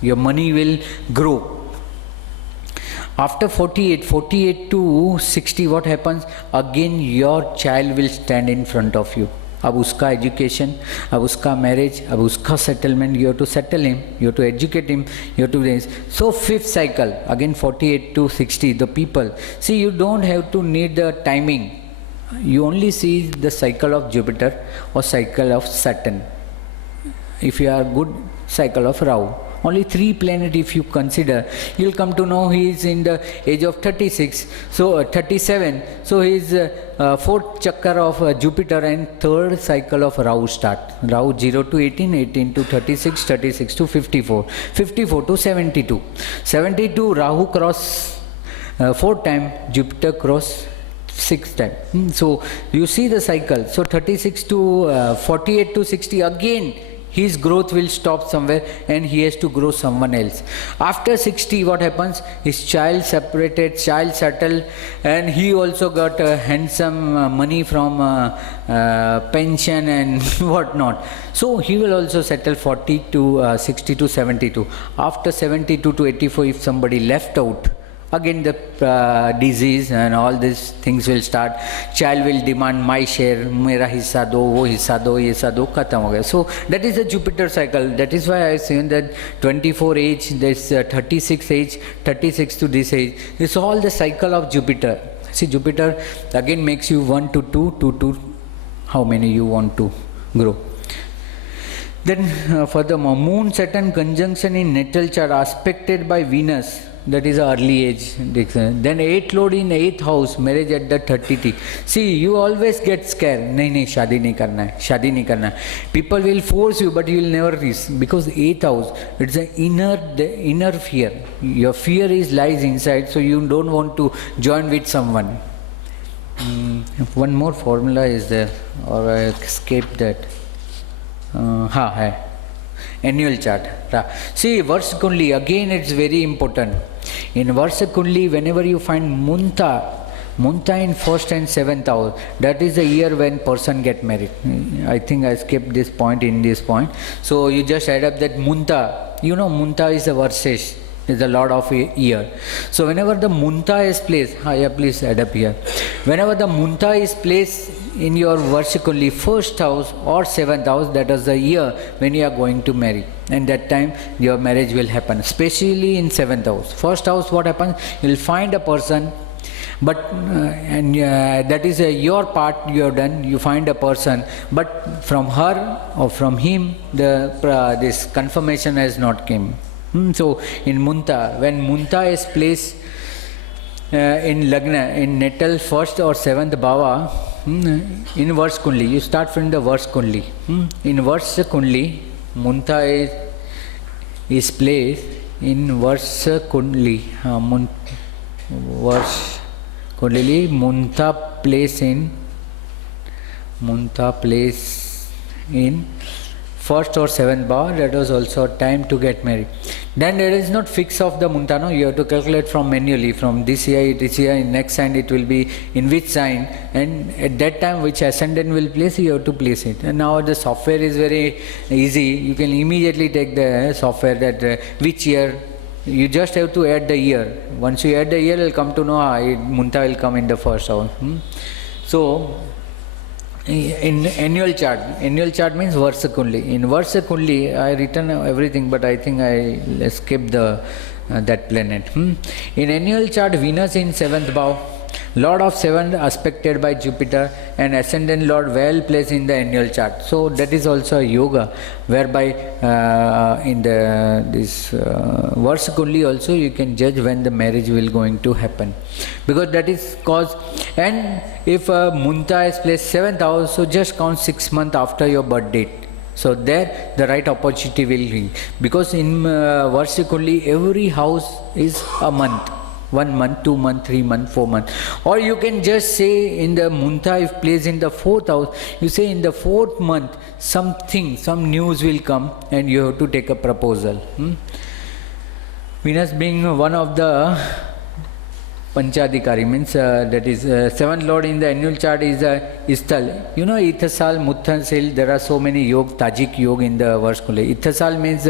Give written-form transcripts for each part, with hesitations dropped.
Your money will grow. After 48 to 60, what happens? Again your child will stand in front of you. अब उसका education, अब उसका marriage, अब उसका settlement, you have to settle him, you have to educate him, you have to raise. So fifth cycle, again 48 to 60, the people. See, you don't have to need the timing. You only see the cycle of Jupiter or cycle of Saturn. If you are good, cycle of Rahu. Only 3 planets if you consider, you'll come to know he is in the age of 36, so 37, so he is 4th chakra of Jupiter and 3rd cycle of Rahu start. Rahu 0 to 18, 18 to 36, 36 to 54, 54 to 72. 72 Rahu cross 4th time, Jupiter cross 6th time. So you see the cycle. So 36 to 48 to 60, again his growth will stop somewhere and he has to grow someone else. After 60, what happens? His child separated, child settled, and he also got handsome money from pension and whatnot. So he will also settle 40 to 60 to 72. After 72 to 84, if somebody left out, again the disease and all these things will start. Child will demand my share, mera hissa do, wo hissa do, ye hissa do, khatam ho gaya. So that is the Jupiter cycle. That is why I say that 24 age, this 36 age, 36 to this age, this is all the cycle of Jupiter. See, Jupiter again makes you 1 to 2, 2 to how many you want to grow. Then furthermore, Moon Saturn conjunction in natal chart aspected by Venus, that is early age. Then 8th Lord in 8th house, marriage at the 30th. See, you always get scared. Nahi, shadi nahi karna hai, shadi nahi karna hai. People will force you, but you will never reach, because 8th house, it's an inner fear. Your fear lies inside, so you don't want to join with someone. One more formula is there, or I escaped that. Hai. Annual chart. See, Varsa Kundali, again it's very important. In Varsa Kundali, whenever you find Munta in 1st and 7th house, that is the year when person get married. I think I skipped this point in this point. So you just add up that Munta. You know, Munta is the Varsesh, is the lord of a year. So whenever the Munta is placed, please add up here. Whenever the Munta is placed in your Varsa Kundali 1st house or 7th house, that is the year when you are going to marry. And that time your marriage will happen, especially in 7th house. 1st house, what happens? You will find a person, but that is your part you have done. You find a person, but from her or from him, this confirmation has not come. So in Munta, when Munta is placed in Lagna, in natal 1st or 7th bhava, in Varsa Kundali, you start from the Varsa Kundali. In Varsa Kundali, Munta is placed in Varsa Kundali. Varsa Kundali, Munta place in 1st or 7th bar. That was also time to get married. Then there is not fix of the Munta, no? You have to calculate from manually, from this year, in next sign it will be in which sign, and at that time which ascendant will place, you have to place it. And now the software is very easy. You can immediately take the software that which year. You just have to add the year. Once you add the year, you will come to know Munta will come in the 1st house. So in annual chart means Varsa Kundali. In Varsa Kundali, I written everything, but I think I skipped that planet. In annual chart, Venus in 7th bhav, Lord of 7th aspected by Jupiter, and ascendant Lord well placed in the annual chart. So that is also a yoga, whereby in this Varsa Kundali also you can judge when the marriage will going to happen, because that is cause. And if Munta is placed 7th house, so just count 6 months after your birth date. So there the right opportunity will be, because in Varsa Kundali every house is a month. 1 month, 2 months, 3 months, 4 months. Or you can just say in the Munta, if placed in the 4th house, you say in the 4th month, some news will come and you have to take a proposal. Venus being one of the Panchadikari means that is seventh lord in the annual chart is Isthal. You know Ithasal, Muthansil, there are so many yog, Tajik yog in the Varskule. Ithasal means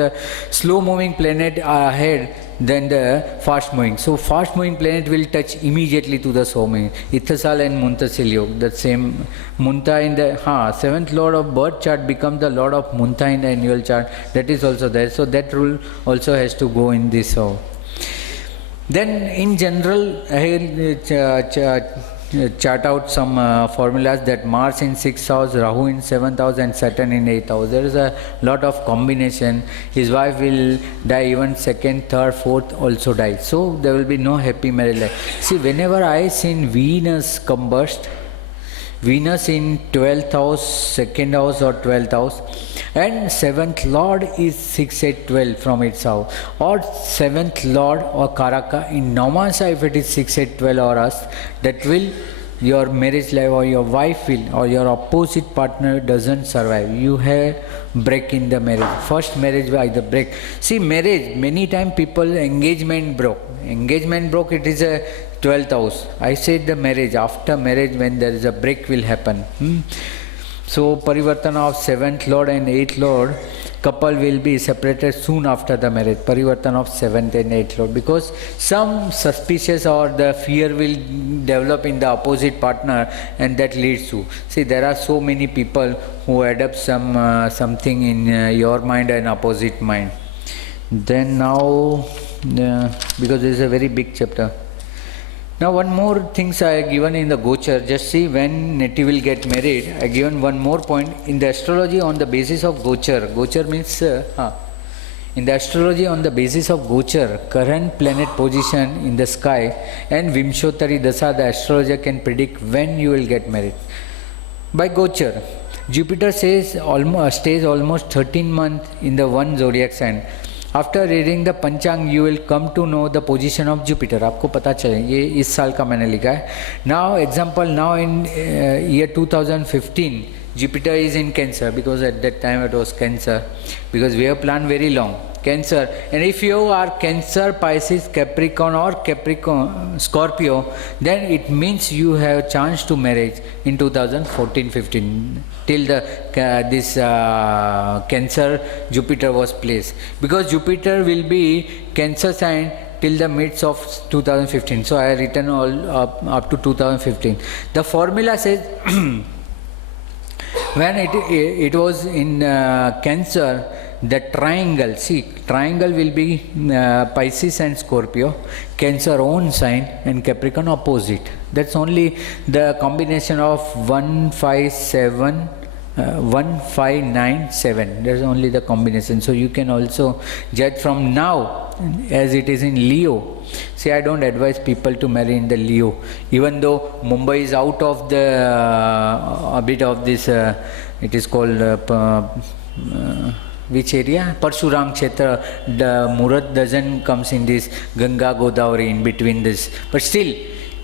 slow moving planet ahead than the fast moving. So fast moving planet will touch immediately to the slow moving. Ithasal and Muntasil yog, the same. Munta in the seventh lord of birth chart becomes the lord of Munta in the annual chart. That is also there. So that rule also has to go in this. Then in general, chart out some formulas that Mars in 6th house, Rahu in 7th house and Saturn in 8th house. There is a lot of combination. His wife will die, even 2nd, 3rd, 4th also die. So there will be no happy marriage life. See, whenever I see Venus combust, Venus in 12th house, 2nd house or 12th house, and 7th lord is 6, 8, 12 from its house, or 7th lord or Karaka in Namasa if it is 6, 8, 12 or us, that will your marriage life or your wife will or your opposite partner doesn't survive. You have break in the marriage. First marriage by the break. See, marriage, many times people engagement broke. Engagement broke, it is a 12th house. I said the marriage, after marriage when there is a break will happen. So Parivartana of 7th lord and 8th lord, couple will be separated soon after the marriage. Parivartana of 7th and 8th lord, because some suspicious or the fear will develop in the opposite partner, and that leads to, see, there are so many people who adopt something in your mind and opposite mind. Then now, because this is a very big chapter. Now one more things I have given in the Gochar, just see when native will get married. I have given one more point in the astrology on the basis of Gochar. Gochar means, in the astrology on the basis of Gochar, current planet position in the sky and Vimshotari Dasa, the astrologer can predict when you will get married. By Gochar, Jupiter stays almost 13 months in the one zodiac sign. After reading the Panchang, you will come to know the position of Jupiter. आपको पता चले, ये इस साल का मैंने लिखा है. Now example, now in year 2015, Jupiter is in Cancer, because at that time it was Cancer, because we have planned very long. Cancer, and if you are Cancer, Pisces, Capricorn or Scorpio, then it means you have chance to marriage in 2014-15 till this Cancer Jupiter was placed, because Jupiter will be Cancer sign till the midst of 2015. So I have written all up to 2015. The formula says when it was in Cancer, the triangle, see, triangle will be Pisces and Scorpio, Cancer own sign and Capricorn opposite. That's only the combination of 1597. That's only the combination. So you can also judge from now, as it is in Leo. See, I don't advise people to marry in the Leo, even though Mumbai is out of the a bit of this, it is called which area? Parshuram Kshetra. The Murat doesn't comes in this Ganga Godavari in between this, but still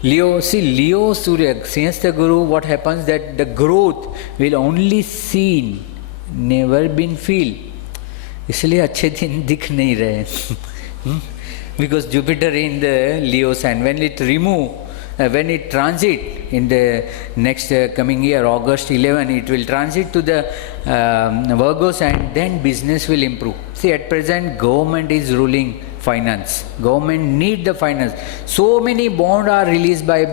Leo, see, Leo Surya, since the Guru, what happens that the growth will only seen, never been feel. इसलिए अच्छे दिन दिख नहीं रहे. Because Jupiter in the Leo sign, when it transit in the next coming year, August 11, it will transit to the Virgo sign, then business will improve. See, at present government is ruling finance. Government need the finance. So many bonds are released by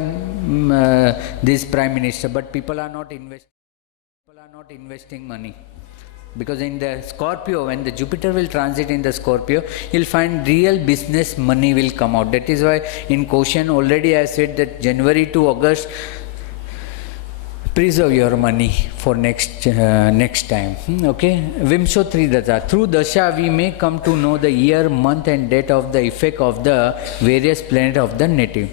this Prime Minister, but people are not investing money. Because in the Scorpio, when the Jupiter will transit in the Scorpio, you'll find real business money will come out. That is why in quotient already I said that January to August, preserve your money for next time. Okay. Vimshotri Dasha. Through Dasha we may come to know the year, month and date of the effect of the various planets of the native.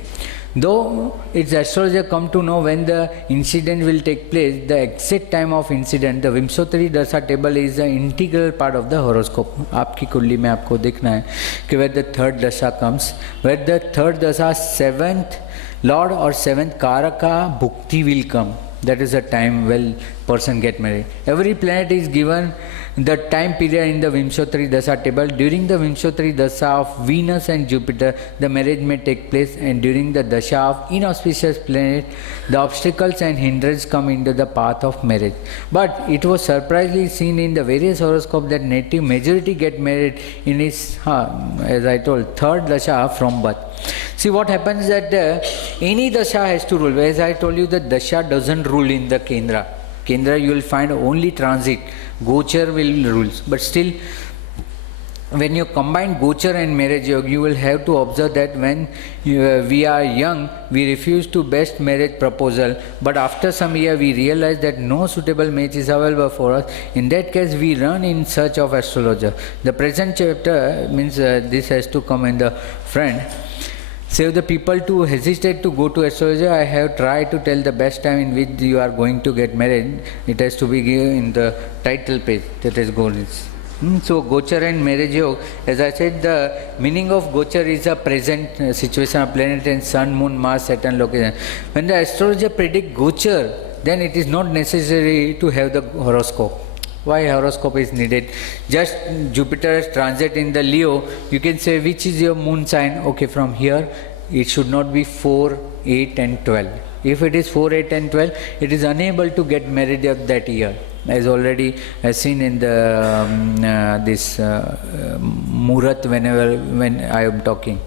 Though its astrologer come to know when the incident will take place, the exact time of incident, the Vimshotri Dasha table is an integral part of the horoscope. आपकी कुंडली में आपको देखना है कि where the third dasha comes, where the third dasha 7th Lord or 7th Karaka Bhukti will come. That is the time when person get married. Every planet is given the time period in the Vimshottari Dasha table. During the Vimshottari Dasha of Venus and Jupiter, the marriage may take place, and during the Dasha of inauspicious planet, the obstacles and hindrances come into the path of marriage. But it was surprisingly seen in the various horoscopes that native majority get married in his, as I told, third Dasha from birth. See what happens that any Dasha has to rule. As I told you, the Dasha doesn't rule in the Kendra. Kendra you will find only transit. Gochar will rule. But still, when you combine Gochar and marriage yoga, you will have to observe that when we are young, we refuse to best marriage proposal, but after some year we realize that no suitable match is available for us. In that case, we run in search of astrologer. The present chapter means this has to come in the front. Save the people to hesitate to go to astrologer. I have tried to tell the best time in which you are going to get married. It has to be given in the title page. That is goal. So Gochar and marriage yoga, as I said, the meaning of Gochar is a present situation of planet and sun, moon, Mars, Saturn location. When the astrologer predict Gochar, then it is not necessary to have the horoscope. Why horoscope is needed? Just Jupiter's transit in the Leo, you can say which is your moon sign. Okay, from here it should not be 4, 8 and 12. If it is 4, 8 and 12, it is unable to get married of that year, as already seen in the this Murat when I am talking.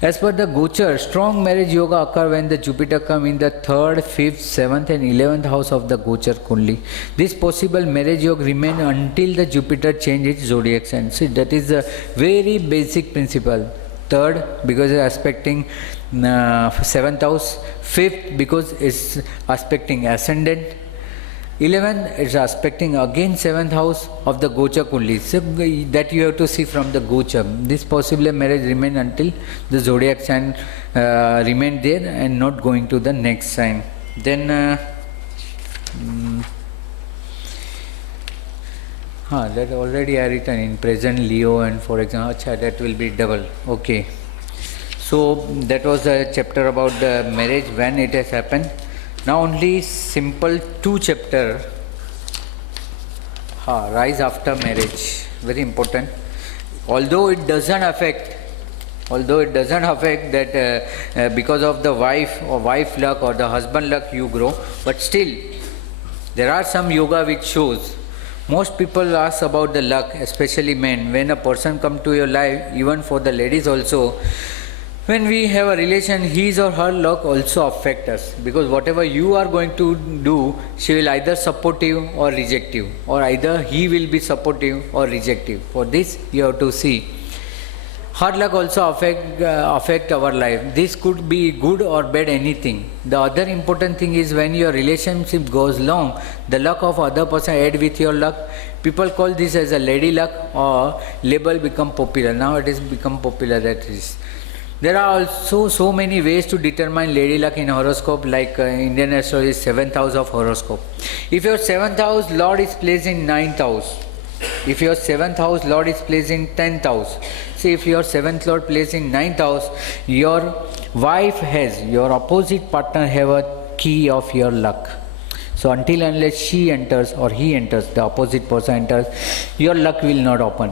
As per the Gochar, strong marriage yoga occur when the Jupiter come in the 3rd, 5th, 7th and 11th house of the Gochar Kundali. This possible marriage yoga remain until the Jupiter change its zodiac sign. See, that is a very basic principle. 3rd, because it's aspecting 7th house. 5th, because it's aspecting ascendant. 11th is aspecting again 7th house of the Gochar Kundali. So that you have to see from the Gochar. This possible marriage remain until the zodiac sign remain there and not going to the next sign. Then that already I written in present Leo, and for example, that will be double. Okay. So that was a chapter about the marriage, when it has happened. Now only simple 2 chapter, rise after marriage, very important. Although it doesn't affect that because of the wife luck or the husband luck you grow, but still there are some yoga which shows. Most people ask about the luck, especially men. When a person come to your life, even for the ladies also, when we have a relation, his or her luck also affect us, because whatever you are going to do, she will either support you or reject you, or either he will be supportive or reject you. For this you have to see. Her luck also affect our life. This could be good or bad, anything. The other important thing is when your relationship goes long, the luck of other person add with your luck. People call this as a lady luck, or label become popular. Now it is become popular, that is. There are also so many ways to determine lady luck in horoscope, like Indian astrology is 7th house of horoscope. If your 7th house Lord is placed in 9th house, if your 7th house Lord is placed in 10th house, see, if your 7th Lord placed in 9th house, your wife has, your opposite partner have a key of your luck. So until unless she enters or he enters, the opposite person enters, your luck will not open.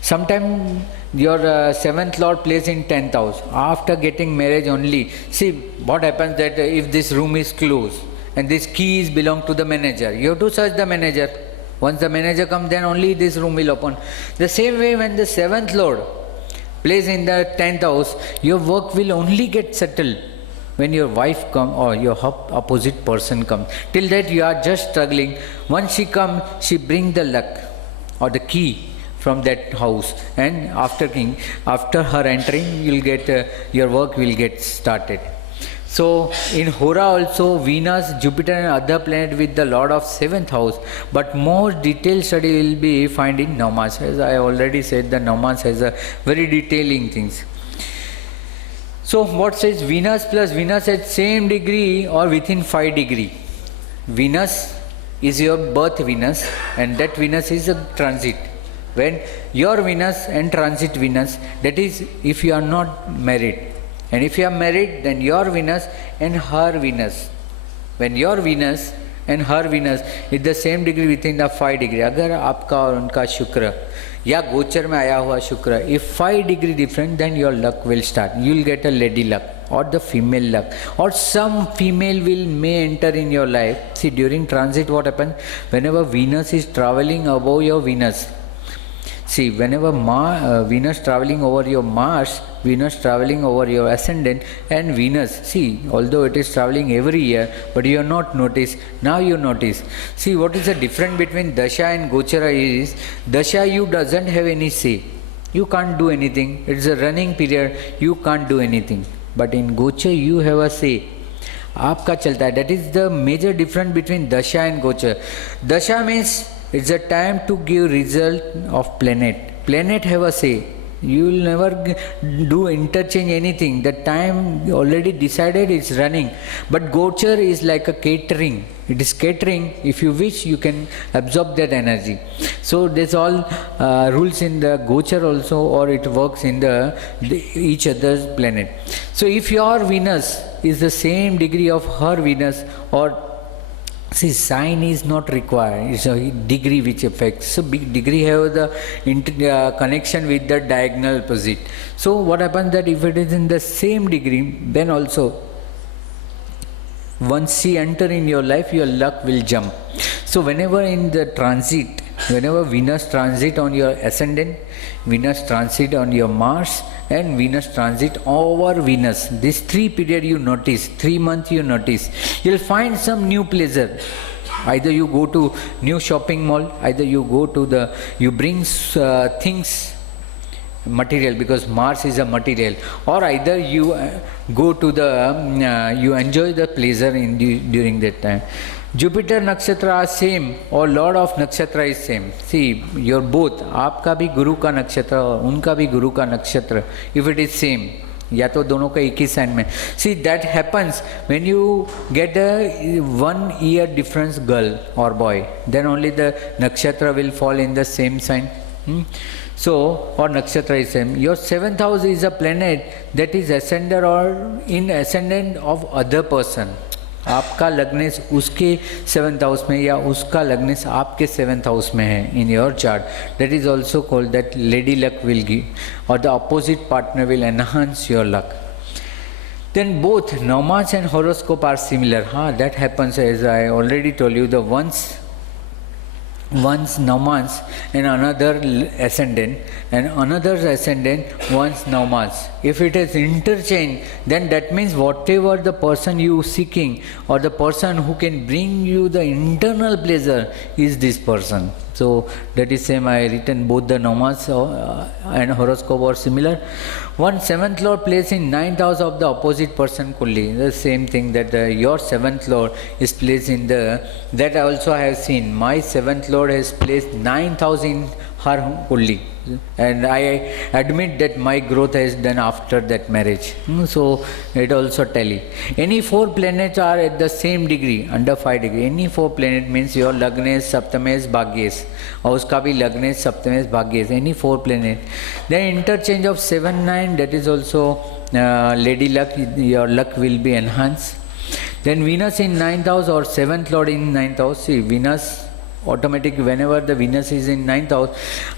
Sometimes your 7th Lord placed in 10th house. After getting marriage only, see what happens that if this room is closed and this key is belong to the manager, you have to search the manager. Once the manager comes, then only this room will open. The same way, when the 7th Lord placed in the 10th house, your work will only get settled when your wife comes or your opposite person comes. Till that you are just struggling. Once she comes, she brings the luck or the key from that house, and after her entering, you'll get your work will get started. So in Hora also, Venus, Jupiter and other planets with the Lord of 7th house, but more detailed study will be found in Namas. As I already said, the Namas has a very detailing things. So what says Venus plus Venus at same degree or within 5 degree. Venus is your birth Venus, and that Venus is a transit. When your Venus and transit Venus, that is if you are not married. And if you are married, then your Venus and her Venus. When your Venus and her Venus is the same degree within the 5 degree. अगर आपका और उनका शुक्र या गोचर में आया हुआ शुक्र, if 5 degree different, then your luck will start. You will get a lady luck or the female luck, or some female will may enter in your life. See, during transit what happens, whenever Venus is traveling above your Venus, see, whenever Venus traveling over your Mars, Venus traveling over your ascendant, and Venus, see, although it is traveling every year, but you have not noticed, now you notice. See, what is the difference between Dasha and Gochara is, Dasha you doesn't have any say. You can't do anything. It's a running period, you can't do anything. But in Gochar you have a say. आपका चलता है. That is the major difference between Dasha and Gochar. Dasha means it's a time to give result of planet. Planet have a say. You will never do interchange anything. The time already decided is running. But Gochar is like a catering. It is catering. If you wish, you can absorb that energy. So there's all rules in the Gochar also, or it works in the each other's planet. So if your Venus is the same degree of her Venus, or see, sign is not required, it's a degree which affects. So big degree have the connection with the diagonal opposite. So what happens that if it is in the same degree, then also once she enter in your life, your luck will jump. So whenever in the transit, whenever Venus transit on your ascendant, Venus transit on your Mars, and Venus transit over Venus, this 3 period you notice, 3 months you notice, you'll find some new pleasure. Either you go to new shopping mall, either you go to the, you bring things, material, because Mars is a material, or either you go to the, you enjoy the pleasure in during that time. Jupiter nakshatra are same, or Lord of nakshatra is same. See, you're both, आपका भी गुरु का नक्षत्र और उनका भी गुरु का नक्षत्र, if it is same, या तो दोनों का एक ही साइन में. See, that happens when you get a 1 year difference girl or boy, then only the nakshatra will fall in the same sign. So, or nakshatra is same. Your 7th house is a planet that is ascendant or in ascendant of other person. आपका लग्नेश उसके 7th house में या उसका लग्नेश आपके 7th house में है in your chart. That is also called that lady luck will give, or the opposite partner will enhance your luck. Then both Namas and horoscope are similar. That happens, as I already told you, the once Namas and another ascendant, and another's ascendant once Namas. If it is interchange, then that means whatever the person you seeking, or the person who can bring you the internal pleasure, is this person. So that is same, I written both the Namas and horoscope are similar. One 7th lord placed in 9th house of the opposite person Kundali. The same thing, that your 7th lord is placed in the, that also I have seen. My 7th lord has placed 9th house in her Kundali. And I admit that my growth has done after that marriage. So it also tally. Any 4 planets are at the same degree, under 5 degree. Any 4 planet means your Lagnesh, Saptamesh, Bhagyesh. और उसका भी Lagnesh, Saptamesh, Bhagyesh. Any 4 planet. Then interchange of 7, 9, that is also lady luck. Your luck will be enhanced. Then Venus in 9th house or 7th lord in 9th house. See, Venus automatic, whenever the Venus is in 9th house,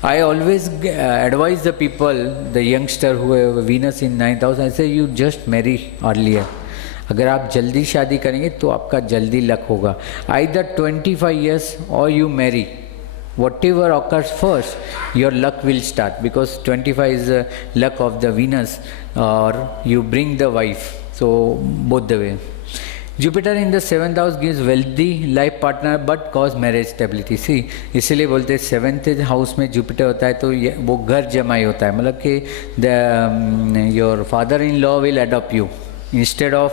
I always advise the people, the youngster who have Venus in 9th house, I say you just marry earlier. अगर आप जल्दी शादी करेंगे तो आपका जल्दी luck होगा. Either 25 years or you marry. Whatever occurs first, your luck will start, because 25 is the luck of the Venus, or you bring the wife. So both the way. Jupiter in the 7th house gives wealthy life partner but cause marriage stability. See, इसलिए बोलते हैं 7th house में Jupiter होता है तो वो घर जमाई होता है, मतलब कि your father in law will adopt you. Instead of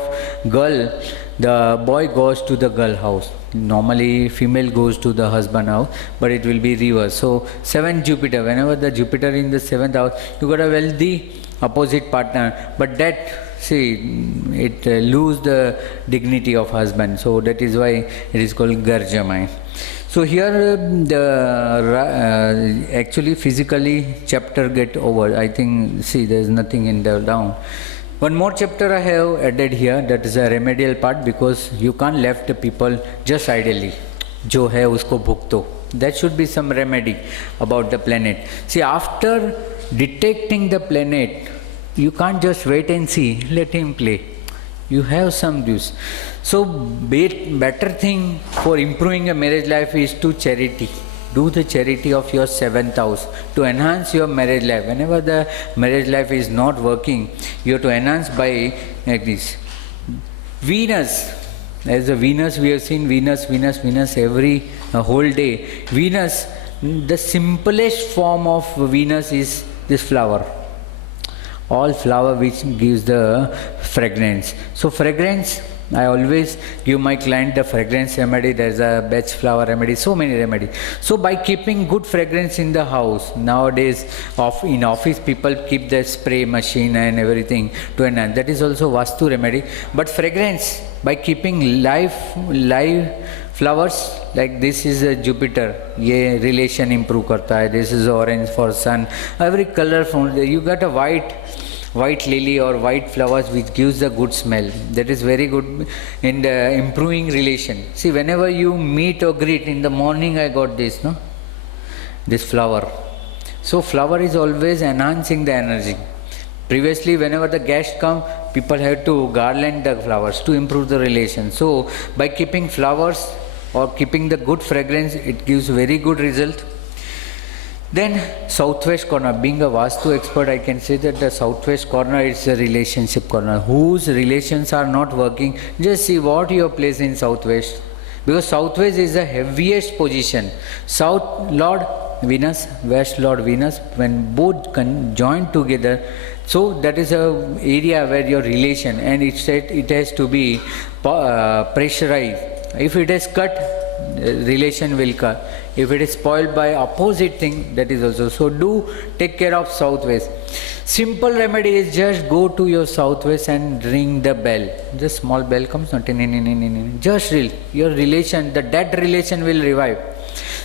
girl, the boy goes to the girl house. Normally female goes to the husband house, but it will be reverse. So 7th Jupiter, whenever the Jupiter in the 7th house, you got a wealthy opposite partner, but that, see, it lose the dignity of husband. So that is why it is called Garjamai. So here the actually physically chapter get over. I think, see, there is nothing in the down. One more chapter I have added here, that is a remedial part, because you can't left the people just idly. जो है उसको भुगतो. That should be some remedy about the planet. See, after detecting the planet, you can't just wait and see, let him play. You have some views. So better thing for improving a marriage life is to charity. Do the charity of your 7th house to enhance your marriage life. Whenever the marriage life is not working, you have to enhance by like this. Venus, as a Venus, we have seen Venus every whole day. Venus, the simplest form of Venus is this flower. All flower which gives the fragrance. So fragrance, I always give my client the fragrance remedy. There's a batch flower remedy, so many remedies. So by keeping good fragrance in the house, nowadays in office people keep the spray machine and everything to enhance. That is also Vaastu remedy. But fragrance, by keeping live flowers, like this is a Jupiter, ये relation improve करता है. This is orange for sun. Every color from you got a white lily or white flowers which gives a good smell. That is very good in the improving relation. See, whenever you meet or greet, in the morning I got this, no? This flower. So flower is always enhancing the energy. Previously, whenever the guests come, people have to garland the flowers to improve the relation. So by keeping flowers or keeping the good fragrance, it gives very good result. Then southwest corner, being a Vaastu expert, I can say that the southwest corner is a relationship corner. Whose relations are not working, just see what you have placed in southwest. Because southwest is the heaviest position. South Lord Venus, West Lord Venus, when both join together, so that is a area where your relation, and it has to be pressurized. If it is cut, relation will cut. If it is spoiled by opposite thing, that is also. So do take care of southwest. Simple remedy is just go to your southwest and ring the bell. Just small bell comes, not just ring. Your relation, the dead relation will revive.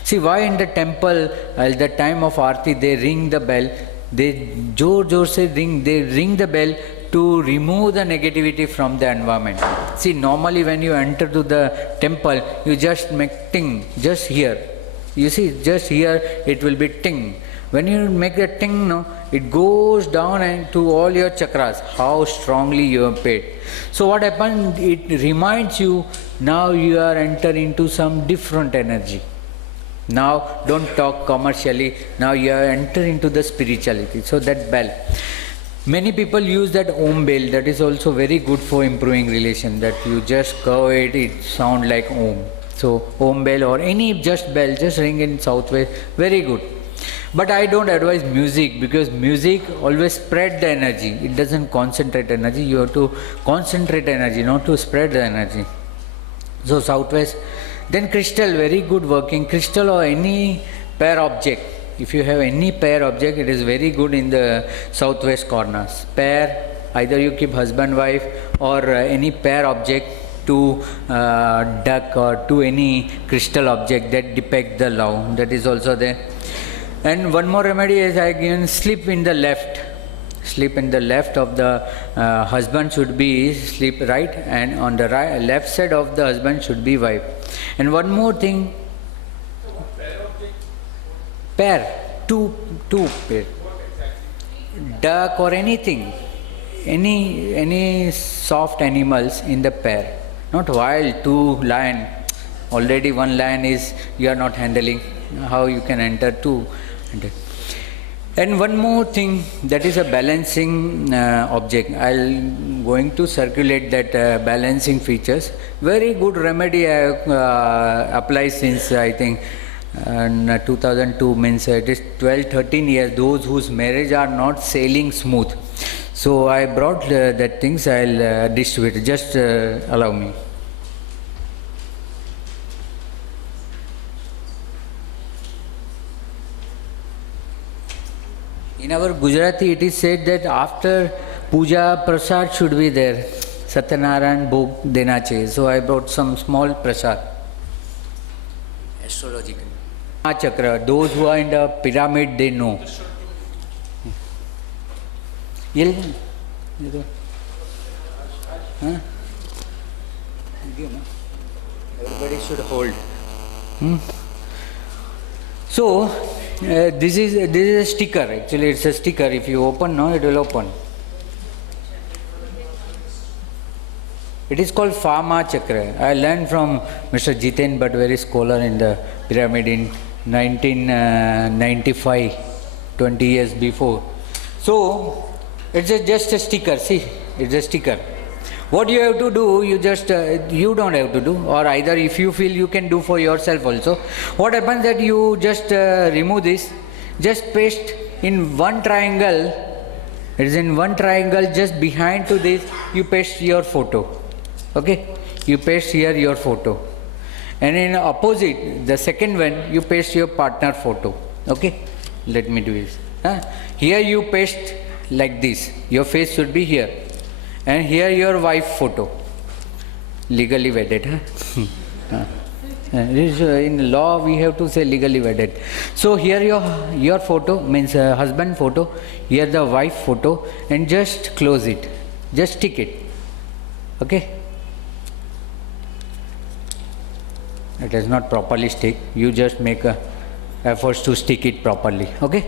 See why in the temple at the time of Aarti they ring the bell. They jor se ring. They ring the bell to remove the negativity from the environment. See, normally when you enter to the temple, you just make ting, just here. You see, just here it will be ting. When you make the ting, no, it goes down and to all your chakras, how strongly you have paid. So what happens, it reminds you, now you are entering into some different energy. Now don't talk commercially, now you are entering into the spirituality. So that bell. Many people use that Om bell, that is also very good for improving relation, that you just curve it, it sound like Om. So Om bell or any just bell, just ring in southwest, very good. But I don't advise music, because music always spread the energy. It doesn't concentrate energy. You have to concentrate energy, not to spread the energy. So southwest. Then crystal, very good working. Crystal or any pair object. If you have any pair object, it is very good in the southwest corners. Pair, either you keep husband, wife, or any pair object to duck or to any crystal object that depict the love. That is also there. And one more remedy is I given sleep in the left. Sleep in the left of the husband should be sleep right, and on the right, left side of the husband should be wife. And one more thing, pair, two pair, duck or anything, any soft animals in the pair, not wild, two lion. Already one lion is you are not handling. How you can enter two? And one more thing, that is a balancing object. I'll going to circulate that balancing features. Very good remedy I apply since I think 2002, means it is 12-13 years. Those whose marriage are not sailing smooth. So I brought that things. I'll distribute. Just allow me. In our Gujarati, it is said that after puja, prasad should be there. Satyanarayan Bhog dena chahiye. So I brought some small prasad. Astrology. Chakra. Those who are in the pyramid, they know. Huh? Everybody should hold. So this is a sticker. Actually, it's a sticker. If you open now, it will open. It is called Pharma Chakra. I learned from Mr. Jiten Bhatt, very scholar in the pyramid in 1995, 20 years before. So it's just a sticker. See, it's a sticker. What you have to do, you just you don't have to do, or either if you feel you can do for yourself also. What happens that you just remove this, just paste in one triangle. It is in one triangle, just behind to this you paste your photo. Okay, you paste here your photo, and in opposite, the second one, you paste your partner photo. Okay, let me do this. Here you paste like this. Your face should be here. And here your wife photo, legally wedded. In law we have to say legally wedded. So here your photo means husband photo, here the wife photo, and just close it, just stick it. Okay. It is not properly stick. You just make efforts to stick it properly. Okay.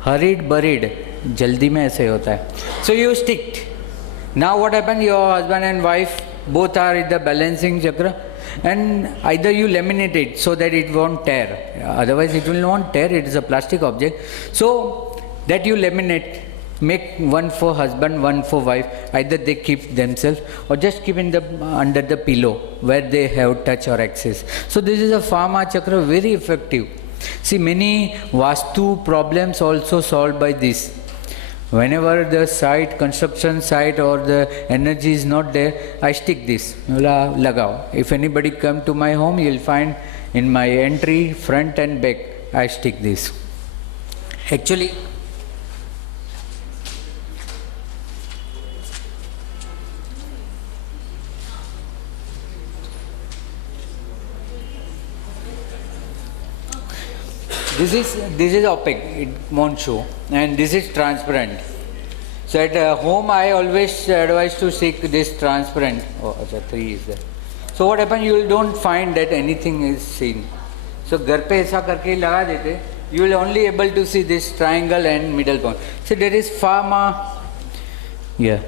Hurried, buried. जल्दी में ऐसे होता है. So you stick. Now what happened? Your husband and wife both are in the balancing chakra, and either you laminate it so that it won't tear. Otherwise it will not tear. It is a plastic object. So that you laminate. Make one for husband, one for wife. Either they keep themselves or just keep in the under the pillow where they have touch or access. So this is a Pharma chakra, very effective. See, many Vaastu problems also solved by this. Whenever the site, construction site or the energy is not there, I stick this. Lagao. If anybody come to my home, you will find in my entry, front and back, I stick this. Actually, this is opaque, it won't show, and this is transparent. So at home I always advise to stick this transparent. Oh, acha, 3 is there. So what happens, you don't find that anything is seen. So घर पे ऐसा करके लगा देते, you will only able to see this triangle and middle point. So there is Pharma. Yeah,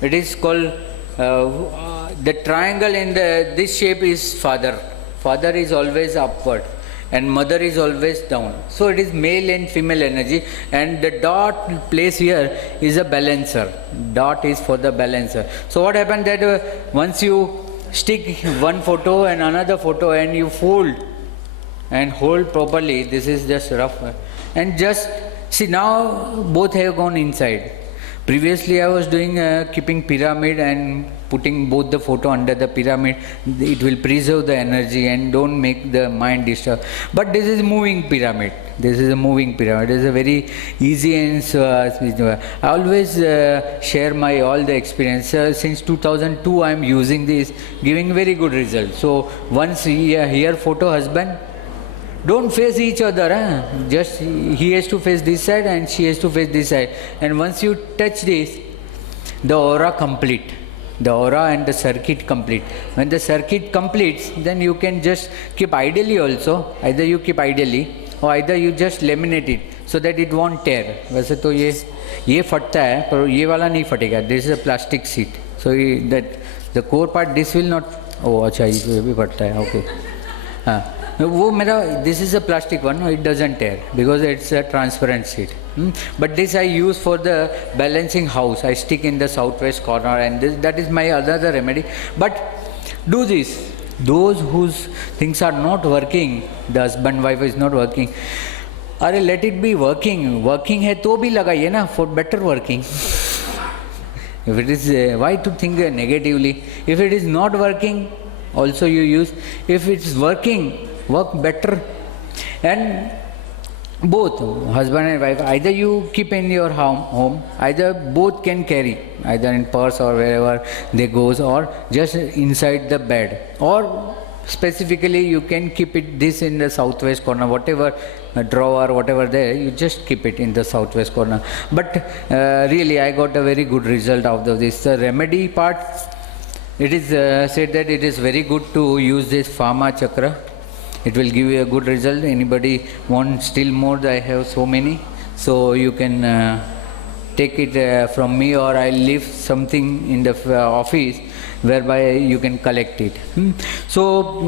it is called the triangle in this shape is father. Father is always upward, and mother is always down. So it is male and female energy, and the dot place here is a balancer. Dot is for the balancer. So what happened that once you stick one photo and another photo and you fold and hold properly, this is just rough, and just see now both have gone inside. Previously I was doing keeping pyramid and putting both the photo under the pyramid. It will preserve the energy and don't make the mind disturb. But this is moving pyramid. This is a moving pyramid. It is a very easy and I always share my all the experience. Since 2002 I am using this, giving very good results. So once here photo husband, don't face each other, just he has to face this side and she has to face this side. And once you touch this, the aura complete. The aura and the circuit complete. When the circuit completes, then you can just keep ideally also. Either you keep ideally or either you just laminate it so that it won't tear. वैसे तो ये फटता है, पर ये वाला नहीं फटेगा. This is a plastic sheet. So that the core part, this will not. Oh, अच्छा ये भी फटता है. Okay. हाँ. वो मेरा, this is a plastic one, it doesn't tear because it's a transparent sheet. But this I use for the balancing house. I stick in the southwest corner, and that is my other remedy. But do this. Those whose things are not working, the husband wife is not working, अरे let it be working. Working है तो भी लगाइए ना, for better working. If it is, why to think negatively? If it is not working, also you use. If it's working, work better. And both husband and wife, either you keep in your home, either both can carry, either in purse or wherever they goes, or just inside the bed, or Specifically, you can keep it this in the southwest corner, whatever drawer, whatever there, you just keep it in the southwest corner. But really, I got a very good result out of this. The remedy part, it is said that it is very good to use this Pharma Chakra. It will give you a good result. Anybody want still more? I have so many. So you can take it from me, or I'll leave something in the office whereby you can collect it. So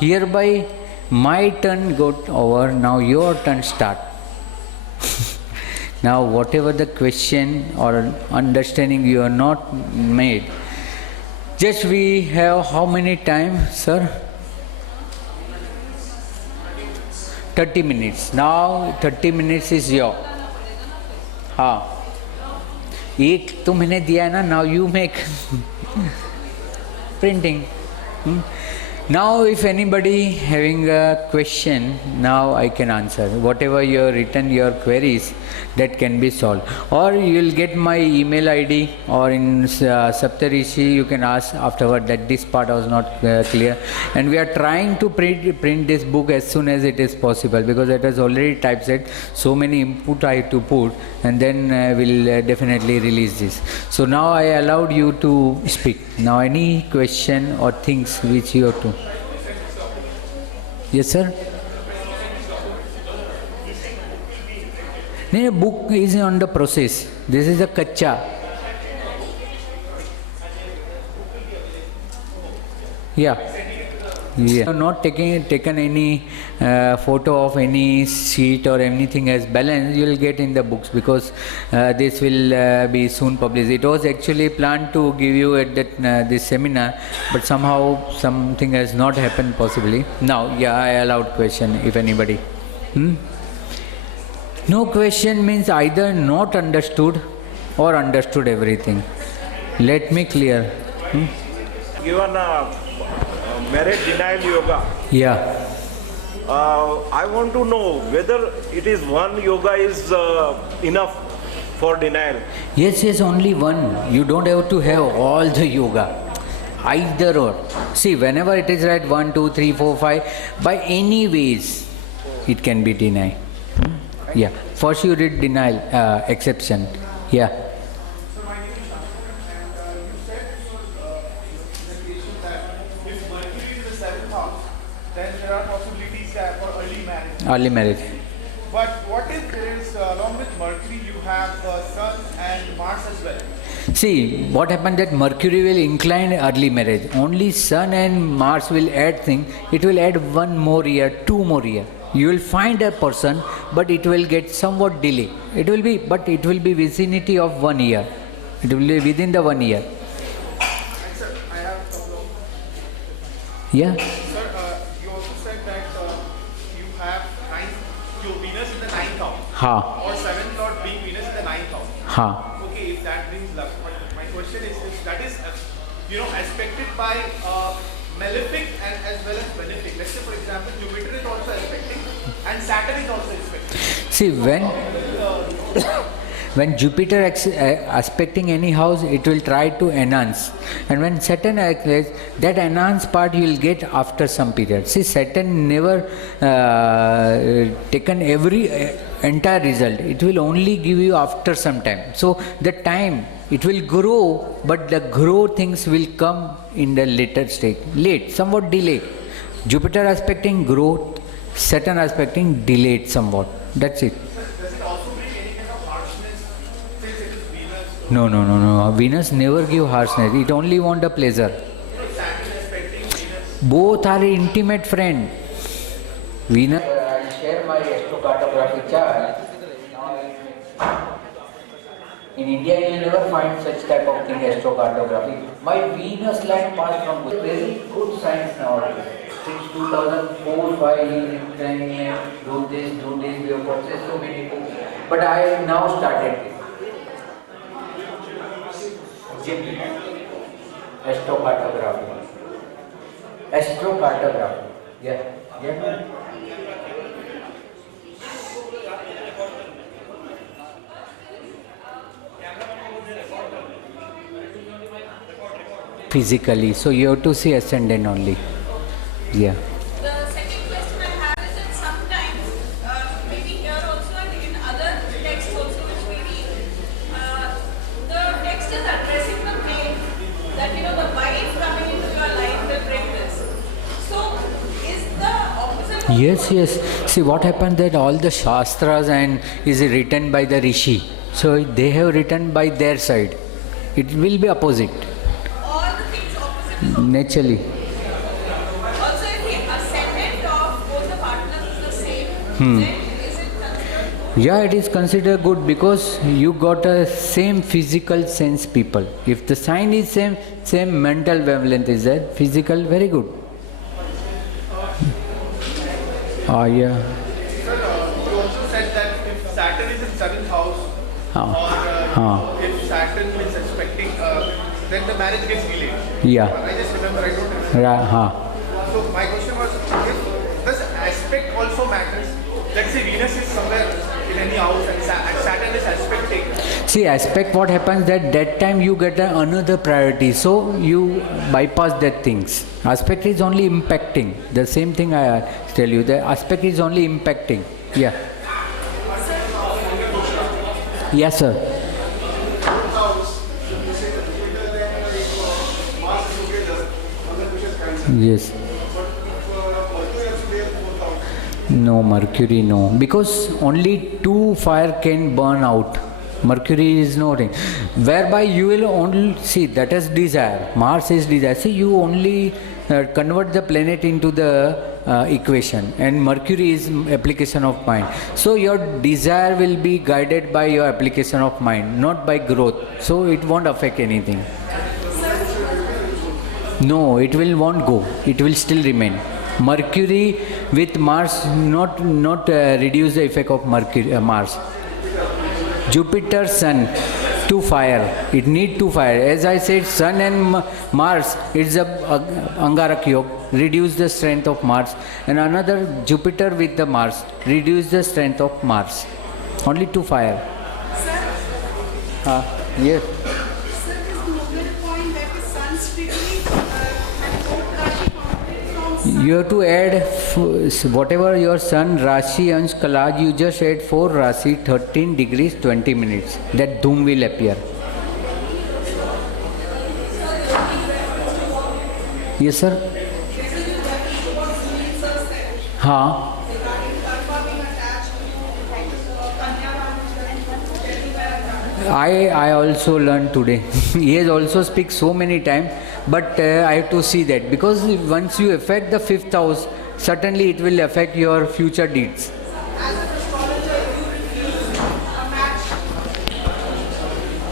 hereby my turn got over. Now your turn start. Now whatever the question or understanding you are not made, just we have how many time, sir? 30 minutes. Now 30 minutes is your. हाँ, एक तो मैंने दिया है ना. Now you make printing. Now if anybody having a question, now I can answer. Whatever you have written, your queries, that can be solved. Or you will get my email ID, or in Saptarishi you can ask afterward that this part was not clear. And we are trying to print this book as soon as it is possible, because it has already typeset. So many input I have to put, and then we'll definitely release this. So now I allowed you to speak. Now any question or things which you have to. Yes, sir? No, book is on the process. This is a kacha. Yeah. Yeah. Not taken any photo of any sheet or anything as balance, you will get in the books, because this will be soon published. It was actually planned to give you at that this seminar, but somehow something has not happened possibly. Now, yeah, I allowed question if anybody. No question means either not understood or understood everything. Let me clear. Given marriage denial yoga. Yeah. I want to know whether it is one yoga is enough for denial. Yes, only one. You don't have to have all the yoga. Either or. See, whenever it is right, 1, 2, 3, 4, 5, by any ways, it can be denied. Yeah. First you read denial, exception. Yeah. Early marriage. But what if there is, along with Mercury, you have Sun and Mars as well? See, what happened that Mercury will incline early marriage. Only Sun and Mars will add thing. It will add 1 more year, 2 more year. You will find a person, but it will get somewhat delay. It will be vicinity of 1 year. It will be within the 1 year. Sir, I have a couple of. Yeah. Sir, you also said that you have your Venus in the 9th house. Ha. Or 7th Lord being Venus in the 9th house. Ha. Okay, if that brings luck. But my question is that is, aspected by malefic and as well as benefic. Let's say, for example, Jupiter is also aspecting and Saturn is also aspecting. See, when Jupiter aspecting any house, it will try to enhance. And when Saturn aspects, that enhanced part you will get after some period. See, Saturn never taken every entire result. It will only give you after some time. So, the time, it will grow, but the grow things will come in the later stage. Late, somewhat delayed. Jupiter aspecting growth, Saturn aspecting delayed somewhat. That's it. Does it also bring any kind of harshness since it is Venus? No. Venus never give harshness. It only want a pleasure. Saturn aspecting Venus. Both are intimate friend. Venus. I'll share my astrocartography chart. In India, you will never find such type of thing, astrocartography. My Venus line passed from very good science nowadays. Since 2004, 5, do this, we have purchased so many books. But I have now started this. Astrocartography. Astrocartography. Yeah. Physically, so you have to see ascendant only. Yeah. The second question I have is that sometimes, maybe here also and in other texts also which we read, the text is addressing the male, that the wife coming into your life will bring this. So, is the opposite? Yes, yes. See what happened that all the Shastras and is written by the Rishi. So they have written by their side. It will be opposite. All the things opposite. Naturally. Also, if the ascendant of both the partners is the same, then is it considered? Yeah, it is considered good because you got a same physical sense people. If the sign is same mental wavelength is there, physical, very good. Yeah. Sir, you also said that if Saturn is in 7th house, or if Saturn is expecting, then the marriage gets delayed. Yeah. I just remember, I don't remember. So my question was, if this aspect also matters, let's say Venus is somewhere in any house and Saturn is aspecting. See, aspect what happens that time you get another priority, so you bypass that things. Aspect is only impacting. The same thing I tell you. The aspect is only impacting. Yeah. Yes, sir. Yes. No, Mercury, no. Because only 2 fire can burn out. Mercury is no thing. Whereby you will only see that is desire. Mars is desire. See, you only convert the planet into the equation, and Mercury is application of mind. So your desire will be guided by your application of mind, not by growth. So it won't affect anything. No, it will won't go. It will still remain. Mercury with Mars not reduce the effect of Mercury Mars. Jupiter, Sun, 2 fire. It need 2 fire. As I said, Sun and Mars, it's a Angarak Yoga, reduce the strength of Mars. And another Jupiter with the Mars, reduce the strength of Mars. Only 2 fire. Sir? Yes. Sir, is the point that the sun strictly and both Rashi counted from sun? You have to add whatever your Sun, Rashi, Ansh, Kalaj, you just add 4 Rashi, 13 degrees, 20 minutes. That Dhoom will appear. Yes, sir? I also learned today. He has also speak so many times, but I have to see that because once you affect the 5th house, certainly it will affect your future deeds. As an astrologer, you refuse a match.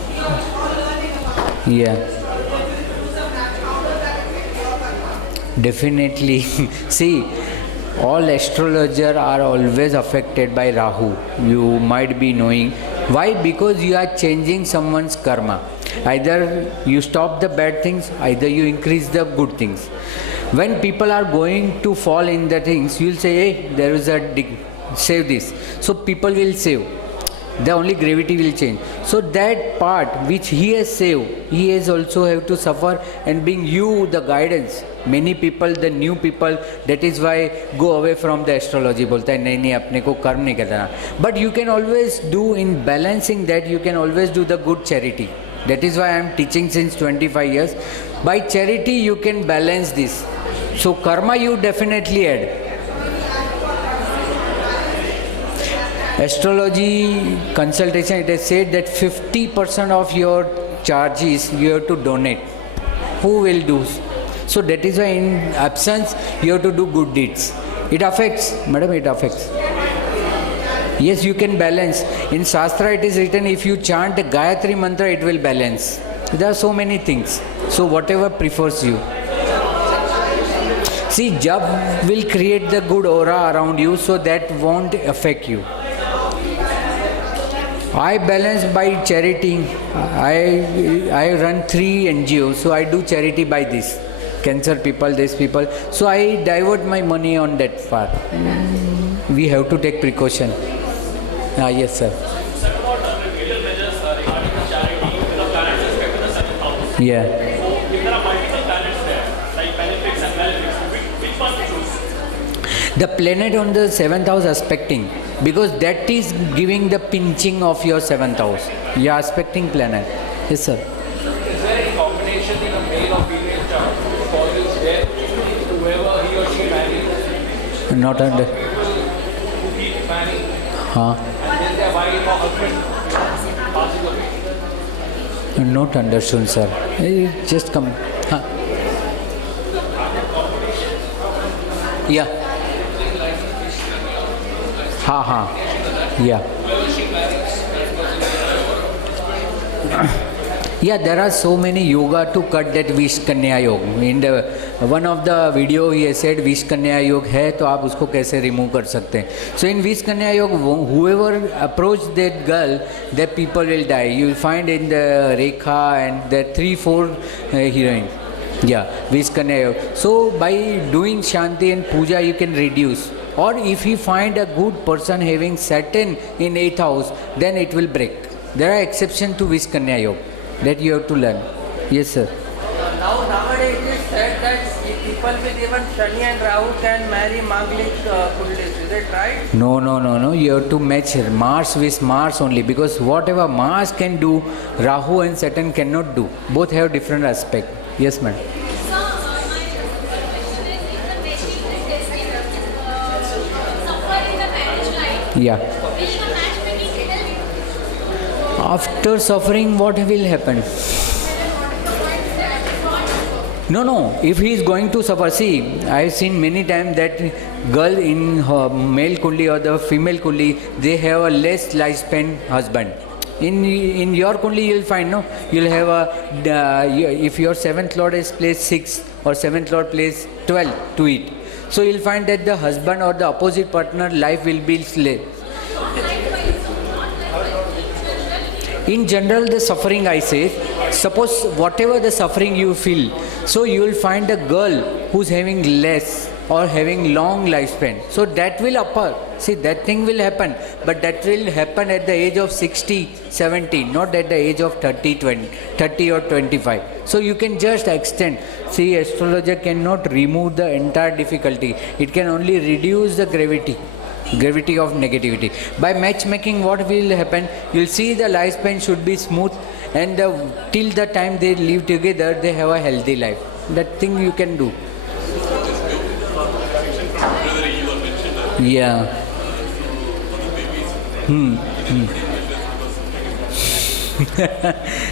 We are all learning about it. Yeah. Astrologer, you refuse a match. How does that affect your karma? Definitely. See, all astrologers are always affected by Rahu. You might be knowing. Why? Because you are changing someone's karma. Either you stop the bad things, either you increase the good things. When people are going to fall in the things, you will say, hey, there is save this. So people will save. The only gravity will change. So that part which he has saved, he has also have to suffer and bring you the guidance. Many people, the new people, that is why go away from the astrology. बोलता है नहीं अपने को कर्म नहीं करना. But you can always do in balancing that. You can always do the good charity. That is why I am teaching since 25 years. By charity you can balance this. So karma you definitely add. Astrology consultation, it is said that 50% of your charges you have to donate. Who will do? So that is why in absence you have to do good deeds. It affects, madam, it affects. Yes, you can balance. In Shastra it is written if you chant the Gayatri mantra it will balance. There are so many things. So whatever prefers you. See, Jap will create the good aura around you so that won't affect you. I balance by charity. I run 3 NGOs, so I do charity by this. Cancer people, these people. So I divert my money on that part. We have to take precaution. Yes, sir. Yeah. If there are multiple planets there, like benefics and malefics, which one to choose? The planet on the 7th house aspecting, because that is giving the pinching of your 7th house. You are aspecting planet. Yes, sir. Is there any combination in a male or female chart causes death to whoever he or she marries? Not under. Who keep marrying Huh? and then their wife or husband passes away? Not understood, sir. Just come. Huh? Yeah. Ha ha. Yeah. Yeah, there are so many yoga to cut that Vish Kanya Yoga. In the one of the video he has said Vish Kanya Yoga है तो आप उसको कैसे remove कर सकते हैं. So in Vish Kanya Yoga, whoever approach that girl, that people will die. You will find in the Rekha and the 3-4 heroines. Yeah, Vish Kanya Yoga. So by doing Shanti and Puja you can reduce. Or if you find a good person having Saturn in 8th house, then it will break. There are exceptions to Vish Kanya Yoga that you have to learn. Yes, sir. Now nowadays it is said that people with even Shani and Rahu can marry Manglik Kundalis. Is it right? No. You have to match Mars with Mars only, because whatever Mars can do, Rahu and Saturn cannot do. Both have different aspect. Yes, ma'am. So, my question is, if the matching is destined, suffer in the marriage life, Yeah. will the matchmaking help? After suffering, what will happen? No. If he is going to suffer, see, I have seen many times that girl in her male kundli or the female kundli, they have a less lifespan husband. In your kundli, you will find, no, you will have if your 7th lord is placed 6 or 7th lord placed 12 to it. So you will find that the husband or the opposite partner life will be slow. In general, the suffering I say, suppose whatever the suffering you feel, so you will find a girl who's having less or having long lifespan. So that will upper. See, that thing will happen, but that will happen at the age of 60, 70, not at the age of 30, 20, 30 or 25. So you can just extend. See, astrologer cannot remove the entire difficulty. It can only reduce the gravity of negativity. By matchmaking, what will happen? You'll see the lifespan should be smooth, and till the time they live together, they have a healthy life. That thing you can do. Yeah.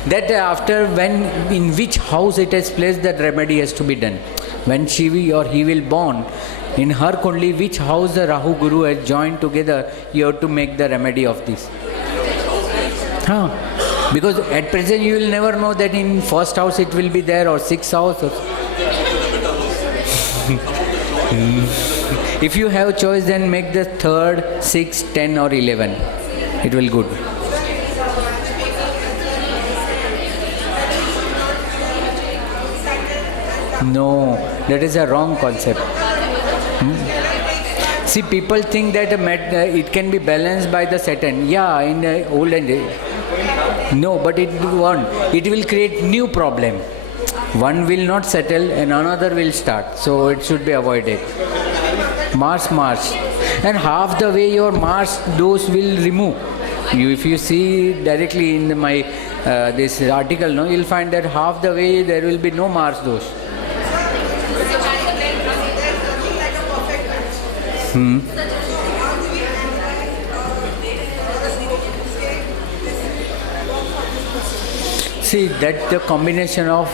That after when in which house it has placed, that remedy has to be done. When she or he will born, in her kundli, which house the Rahu Guru has joined together, you have to make the remedy of this. Because at present you will never know that in first house it will be there or 6th house. If you have choice, then make the 3rd, 6th, 10 or 11. It will good. No, that is a wrong concept. See, people think that it can be balanced by the Saturn. Yeah, in the olden days. No, but it won't. It will create new problem. One will not settle and another will start. So it should be avoided. Mars. And half the way your Mars dose will remove. If you see directly in my this article, no, you'll find that half the way there will be no Mars dose. See, that the combination of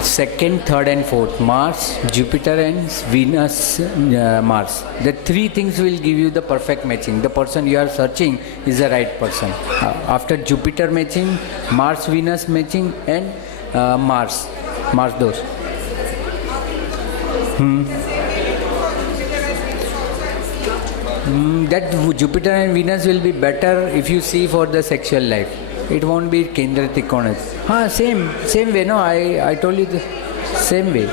2nd, 3rd and 4th, Mars, Jupiter and Venus, Mars. The 3 things will give you the perfect matching. The person you are searching is the right person. After Jupiter matching, Mars, Venus matching and Mars dose. That Jupiter and Venus will be better if you see for the sexual life. It won't be Kendra Trikonas. Same way, no, I told you the same way.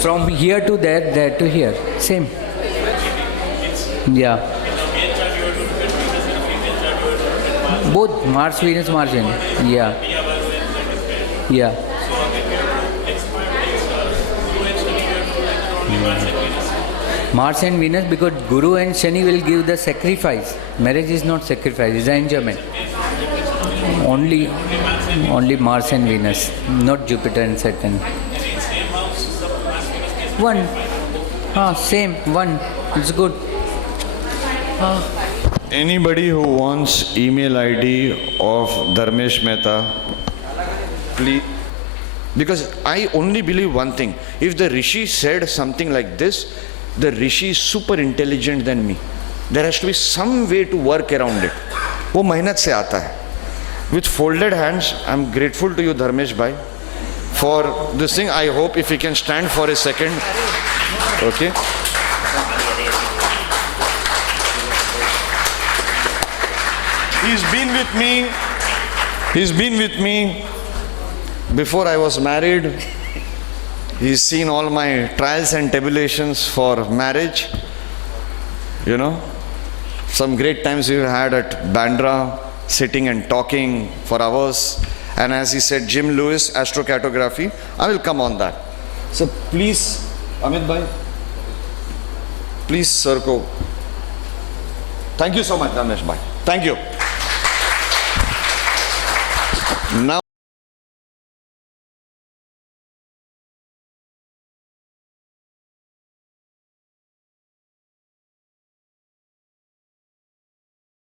From here to there, there to here. Same. Yeah. Both Mars, Venus, Mars. Yeah. Mars and Venus, because Guru and Shani will give the sacrifice. Marriage is not sacrifice, it's an enjoyment. Only Mars and Venus, not Jupiter and Saturn. One. Same, one. It's good. Anybody who wants email ID of Dharmesh Mehta, please. Because I only believe one thing. If the Rishi said something like this, the Rishi is super intelligent than me. There has to be some way to work around it. वो मेहनत से आता है. With folded hands, I am grateful to you, Dharmesh bhai, for this thing. I hope if he can stand for a second. Okay. He's been with me before I was married. He's seen all my trials and tribulations for marriage. You know, some great times we've had at Bandra, sitting and talking for hours. And as he said, Jim Lewis, astrocartography, I will come on that. So please, Amit bhai, please, sir, go. Thank you so much, Dharmesh bhai. Thank you. Now